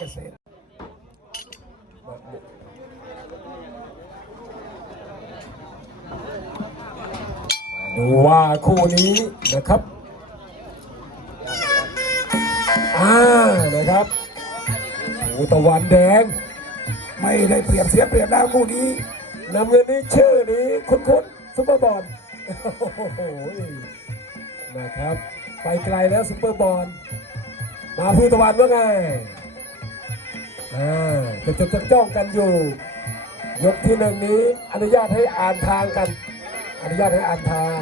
เกษตรดูว่าคู่นี้นะครับอ่านะครับหูตะวันแดง ไม่ได้เปรียบเสียเปรียบแล้วคู่นี้น้ำเงินนี้ชื่อนี้คุ้นๆซุปเปอร์บอลโอ้โหนะครับ ไปไกลแล้วซุปเปอร์บอลมาภูตะวันว่าไง อ่าจะจะจะจ้องกันอยู่ ยกที่หนึ่งนี้อนุญาตให้อ่านทางกัน อนุญาตให้อ่านทาง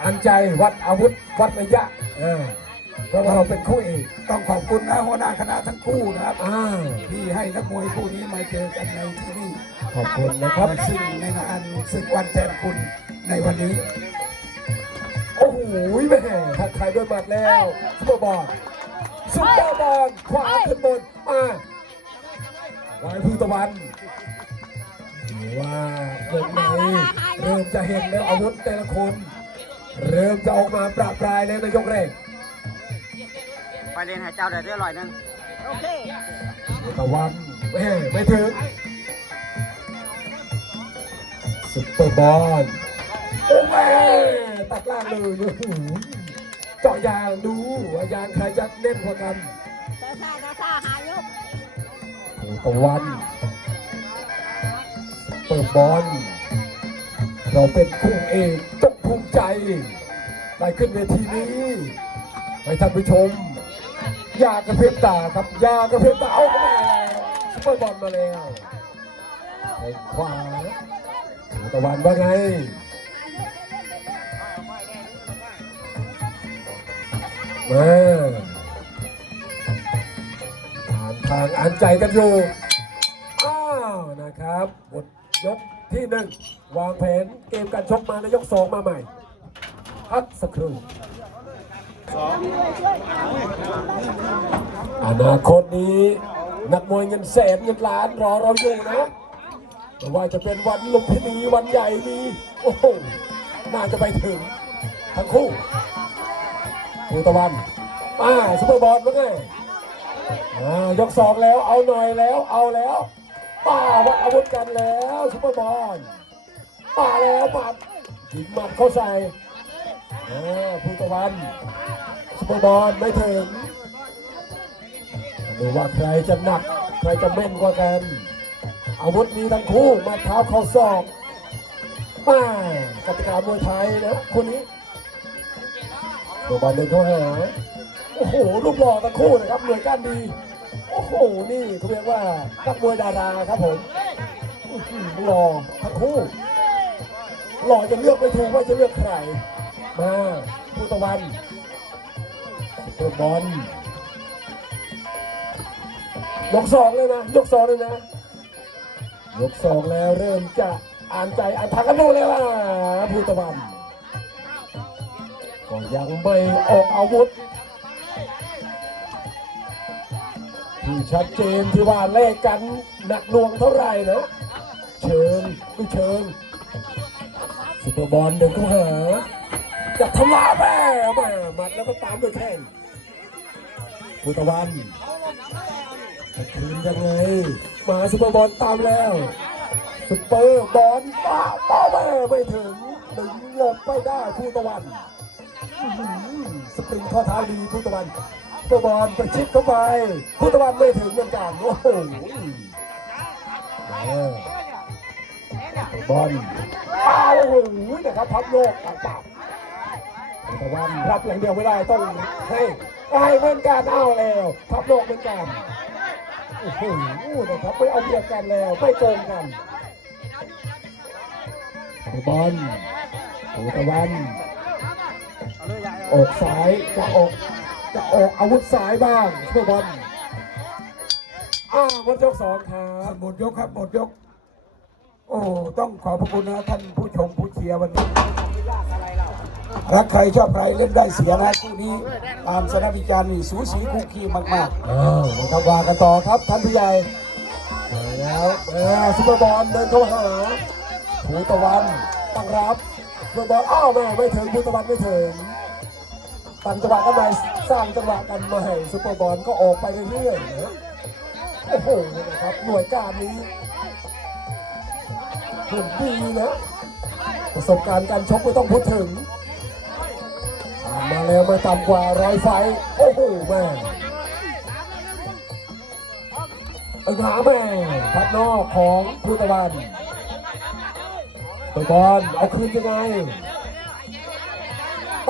อ่านใจวัดอาวุธวัดระยะอ่าเพราะว่าเราเป็นคู่เอกต้องขอบคุณนะหัวหน้าคณะทั้งคู่นะครับอ่าที่ให้นักมวยคู่นี้มาเจอกันในที่นี่ขอบคุณนะครับซึ่งในงานศึกวันแทนคุณในวันนี้ โอ้โหแม่ทักทายด้วยหมัดแล้วซุปเปอร์บอล ซุปเปอร์บอลขวาขึ้นบนมาไว้พึ่งตะวันว่าเริ่มเริ่มจะเห็นแล้วอาวุธแต่ละคน เริ่มจะออกมาประปรายแล้วในยกแรกไปเรียนหายเจ้าเดือดเรียรอยนึงตะวันแม่ไม่ถึงซุปเปอร์บอลโอ้แม่ตัดล่างเลย เจาะยางดูว่ายางใครจะเน่นกว่ากันจะซ่าจะซ่าหายกตะวัน เปิดบอลเราเป็นคู่เอกต้องภูมิใจได้ขึ้นเวทีนี้ให้ท่านผู้ชมอย่ากระพริบตาครับอย่ากระพริบตาเอาเข้ามาแล้วซุปเปอร์บอลมาแล้วแทงขวาตะวันว่าไง มาอ่านทางอ่านใจกันอยู่ อ้าวนะครับบทยกที่หนึ่งวางแผนเกมการชกมาในยกสองมาใหม่พักสักครู่อนาคตนี้ นักมวยเงินแสนเงินล้านรอเราอยู่นะว่าจะเป็นวันลุมพินีวันใหญ่นี้ โอ้โห น่าจะไปถึง ทั้งคู่ ภูตะวันป้าซุปเปอร์บอลว่าไงอ่ายกสองแล้วเอาหน่อยแล้วเอาแล้วป้าวัดอาวุธกันแล้วซุปเปอร์บอลป้าแล้วหมัดหินหมัดเข้าใส่อ่าภูตะวันซุปเปอร์บอลไม่ถึงดูว่าใครจะหนักใครจะแม่นกว่ากัน อาวุธมีทั้งคู่มาเท้าเข่าศอกป้ากติกามวยไทยนะคู่นี้ ตัวบอลเดินเข้าหาโอ้โหรูปหล่อทั้งคู่นะครับหน่วยก้านดี โอ้โหนี่เขาเรียกว่านักมวยดาราครับผมหล่อทั้งคู่หล่อจะเลือกไม่ถูกว่าจะเลือกใครมาผู้ตะวันตัวบอลยกสองเลยนะยกสองเลยนะยกสองแล้วเริ่มจะอ่านใจอ่านทางกันดูเลยว่าผู้ตะวัน ก็ยังไม่ออกอาวุธ ที่ชัดเจนที่ว่าเลขกันหนักหน่วงเท่าไหร่นะเชิงไม่เชิงซุปเปอร์บอลเดินเข้าหาจับทำลายแม่แม่มัดแล้วก็ตามด้วยแข้งพุตะวันจะคืนยังไงมาซุปเปอร์บอลตามแล้วซุปเปอร์บอลป้าป้าแม่ไม่ถึงดึงหลบไม่ได้พุตะวัน สปริงข้อเท้าดีพุตะวันตัวบอลประชิดเข้าไป พุทธวันไม่ถึงเหมือนกันโอ้โหเออบอลอ้าวโอ้โหนะครับพับโลกต่างเปล่าพุทธวันรับอย่างเดียวไม่ได้ต้องให้ให้เหมือนกันเอาแล้วพับโลกเหมือนกันโอ้โหนะครับไม่เอาเปรียบกันแล้วไม่โกงกันบอลพุทธวัน อาเลยยายออกซ้ายจะออกจะออกอาวุธซ้ายบ้างเพื่อบอลอ้าวหมดยกสองครับหมดยกครับหมดยก โอ้ต้องขอบพระคุณนะท่านผู้ชมผู้เชียร์วันนี้รักใครชอบใครเล่นได้เสียนะคู่นี้ตามสนามวิจารณ์นี่สูสีคู่ขี้มากอ้าวนะครับว่ากันต่อครับท่านผู้ใหญ่มาแล้วเออซุปเปอร์บอลเดินเข้าหาภูตะวันตั้งรับซุปเปอร์บอลอ้าวแม่ไม่ถึงภูตะวันไม่ถึง ตั้งจังหวะกันใหม่สร้างจังหวะกันให้ซุปเปอร์บอลก็ออกไปเรื่อยๆนะโอ้โหนะครับหน่วยการนี้หุ่นดีนะประสบการณ์การชกไม่ต้องพูดถึง มาแล้วไม่ต่ำกว่าร้อยไฟ โอ้โหแม่ปัญหาแม่พัดนอกของภูตะวันตัวบอลเอาคืนยังไง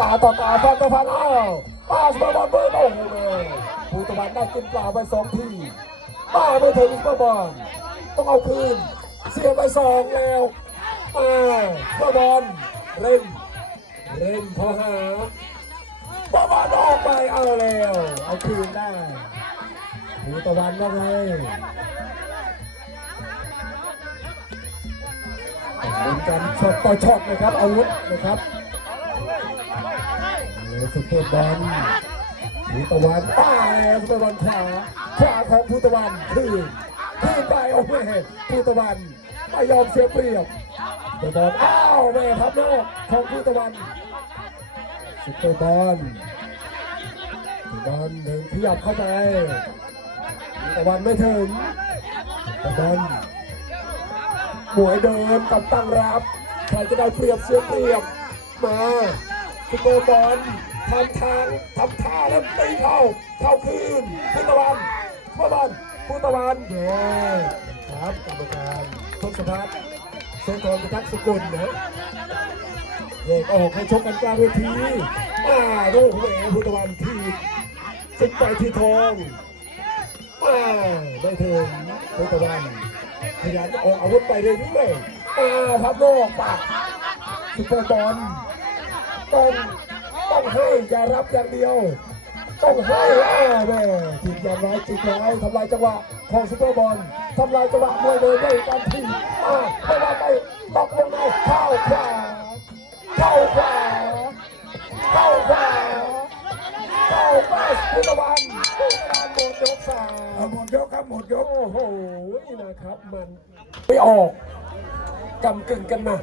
าต่อตาฟันต่อฟันอ้าวป้าสปอร์บอลเบิร์ดโอ้โหแม่ภูตะวันได้กินเปล่าไปสองทีป้าไม่ถึงสปอร์บอลต้องเอาคืน เสียไปสองแล้วอ่าสปอร์บอลเร่งเร่งเข้าหาสปอร์บอลออกไปเอาแล้วเอาคืนได้ภูตะวันว่าไงเหมือนกันช็อตต่อช็อตนะครับอาวุธนะครับ สุดตัวบอลภูตะวันป้าแล้วสุดตะวันขวาขวาของภูตะวันคืนคืนไปโอ้แม่ภูตะวันไม่ยอมเสียเปรียบตัวบอลอ้าวแม่ทับนอกของภูตะวันสุดตัวบอลภูตะวันเดินขยับเข้าไปภูตะวันไม่ถึงตะบอลหมวยเดินกับตั้งรับใครจะได้เปรียบเสียเปรียบมา ซุปเปอร์บอลทำทางทำท่าแล้วตีเข้าเข้าคืนพุทธวันพุทธวันพุทธวันเย้ครับกรรมการทศพัฒน์เซนทรพิทักษ์สกุลนะเด็กออกให้ชกกันกลางเวทีอ่าลูกแหวพุทธวันทีสิงไปที่ทองอ่าไม่ถึงพุทธวันพยายามจะออกอาวุธไปเรื่อยๆอ่าทับโลกปากซุปเปอร์บอล ต้องต้องให้อย่ารับอย่างเดียว ต้องให้อ่าแม่จิตยันไว้จิตไว้ทำลายจังหวะของซุปเปอร์บอลทำลายจังหวะมวยเดินด้วยการทีอ่าไม่ว่าไปตอกลงในเข้าขวาเข้าขวาเข้าขวาเข้าไปพุทธวันพุทธวันโดนยกสาเอามหมดยกครับหมดยกโอ้โหนี่นะครับมันไม่ออกกำกึ่งกันมา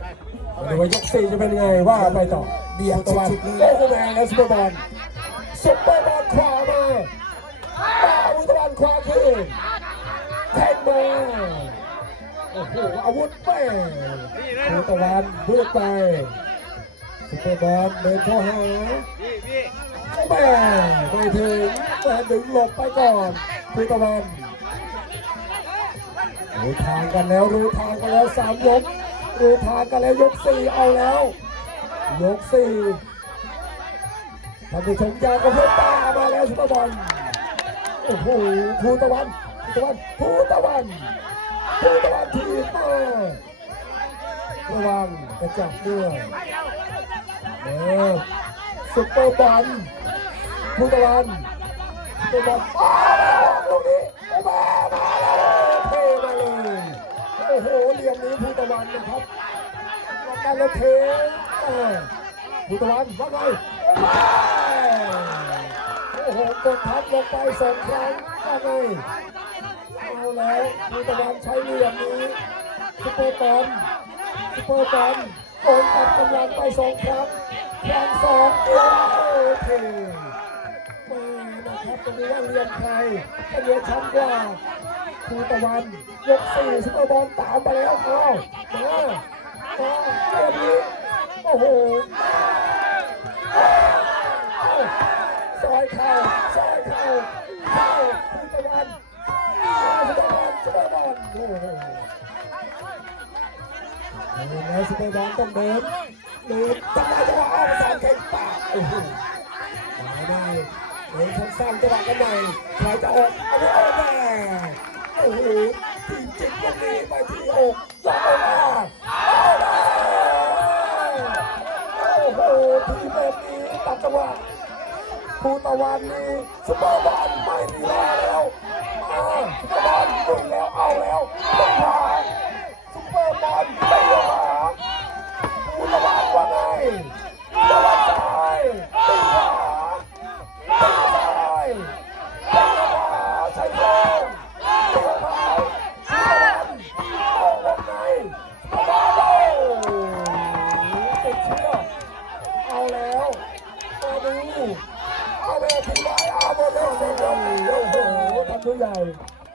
ดูว่ายกสี่จะเป็นไงว่าไปต่อเบียดตะวันสุดๆเลยโอ้โหแมนแล้วซุปเปอร์บอลซุปเปอร์บอลขวามาตาอุตะวันขวาขึ้นแทงมาโอ้โหอาวุธแม่อุตะวันพูดไปซุปเปอร์บอลเดินเข้าหาแม่ไม่ถึงแต่ดึงหลบไปก่อนอุตะวันรู้ทางกันแล้วรู้ทางกันแล้วสามยก รู้ทางกันแล้วยกสี่เอาแล้ว ยกสี่ท่านผู้ชมยาวกับเพื่อนตามาแล้วซุปเปอร์บอลโอ้โหภูตะวันภูตะวันภูตะวันภูตะวันทีมมาระวังกระจับด้วยเออซุปเปอร์บอลภูตะวันซุปเปอร์บอล การละเทบุตรวันว่าไงโอ้โหกดทับลงไปสองครั้งว่าไงเอาแล้วบุตรวันใช้เหลี่ยมนี้ซุปเปอร์บอลซุปเปอร์บอลโอนตัดกำลังไปสองครั้งครั้งสองโอเคมานะครับตรงนี้ว่าเหลี่ยมใครเหลือช้ำกว่าภูตะวันยกสี่ซุปเปอร์บอลตามไปแล้วเอามา โอ้โหซอยเข่าซอยเข่าเข้าพุทธวันพุทธวันซุปเปอร์บอลโอ้โหเดินแล้วซุปเปอร์บอลต้องเดินเดินจังหวะจังหวะอ้อมสามแข่งปากโอ้โหมาได้เดินสั้นๆจังหวะกันใหม่ใครจะออกเอาไม่ออกแน่โอ้โหทีมจิตวันนี้ไปที่อกยกออกมา จังหวะภูตะวันนี่ซุปเปอร์บอลไม่มีแล้วมาซุปเปอร์บอลดึงแล้วเอาแล้วดึงขวาซุปเปอร์บอล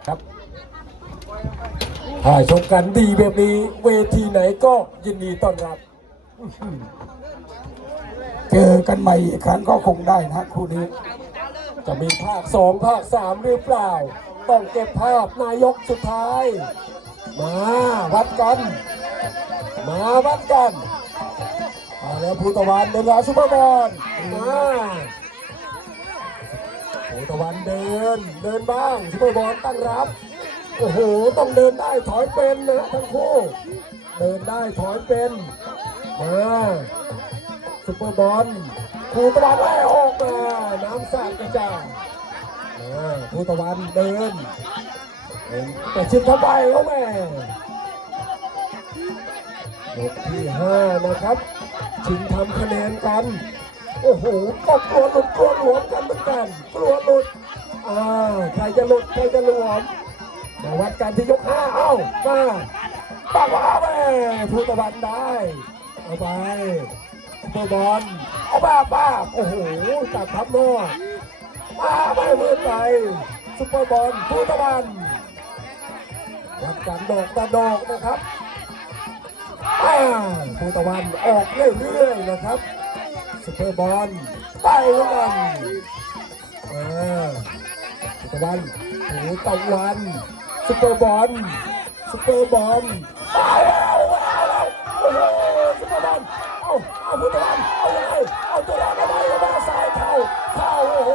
ครับถ้าชมกันดีแบบนี้ เวทีไหนก็ยินดีต้อนรับเจอกันใหม่อีกครั้งก็คงได้นะคู่นี้ จะมีภาคสองภาคสามหรือเปล่า ต้องเก็บภาพนายกสุดท้าย มาวัดกัน มาวัดกันมาแล้วภูตะวันเดินลาซุปเปอร์บอลมาภู ตะวันเดิน เดินบ้างซุปเปอร์บอลตั้งรับ โอ้โห ต้องเดินได้ถอยเป็นนะทั้งคู่ เดินได้ถอยเป็นมาซุปเปอร์บอลภูตะวันไล่ออกมาน้ำสาดกระจายมาภูตะวันเดินแต่ชิดเข้าไปเขาแม่ยกที่ห้านะครับชิงทำคะแนนกัน โอ้โหก็กลัวหลุดกลัวหลวมกันเหมือนกันกลัวหลุดอ่าใครจะหลุดใครจะหลวมมาวัดกันที่ยกห้าเอ้ามาปักว่าแม่ภูตะวันได้เอาไปซุปเปอร์บอลเอาป้าป้าโอ้โหตัดทับนอกมาไม่มือไปซุปเปอร์บอลภูตะวันวัดกันดอกตะดอกนะครับอ่าภูตะวันออกเรื่อยๆนะครับ ซุปเปอร์บอลไปเหมือนกันอ่าภูตะวันภูตะวันซุปเปอร์บอลซุปเปอร์บอลไปแล้วโอ้โหซุปเปอร์บอลเอาเอาภูตะวันเอายังไงเอาตัวรอดเอาไปเอาไปซ้ายเข้าเข้าโอ้โห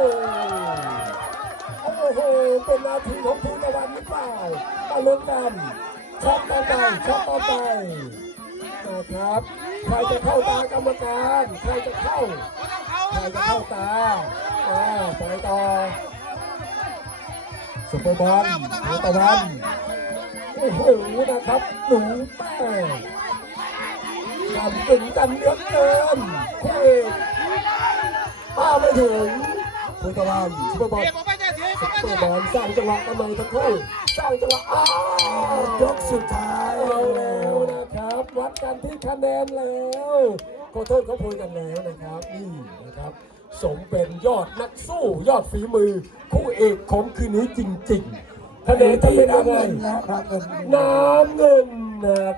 โอ้โหเป็นนาทีของภูตะวันหรือเปล่ามาลุ้นกันช็อตต่อไปช็อตต่อไป นะครับ ใครจะเข้าตากรรมการ ใครจะเข้า ใครจะเข้าตาอ่าไปต่อสุปเปอร์บอลหนูตะวันโอ้โหนะครับหนูแม่ทำถึงกันเยอะเกินเอกป้าไม่ถึงหนูตะวันสุปเปอร์บอลสุปเปอร์บอลสร้างจังหวะกันเลยทั้งคู่สร้างจังหวะอ้าวยกสุดท้ายเอาแล้ วนะครับวัดกันที่คะแนนแล้วขอโทษเขาพูดกันแล้วนะครับนี่นะครับสมเป็นยอดนักสู้ยอดฝีมือ คู่เอกของคืนนี้จริงๆคะแนนจะที่เป็นน้ำยังไงเงินนะครับเงินน้ำเงินนะ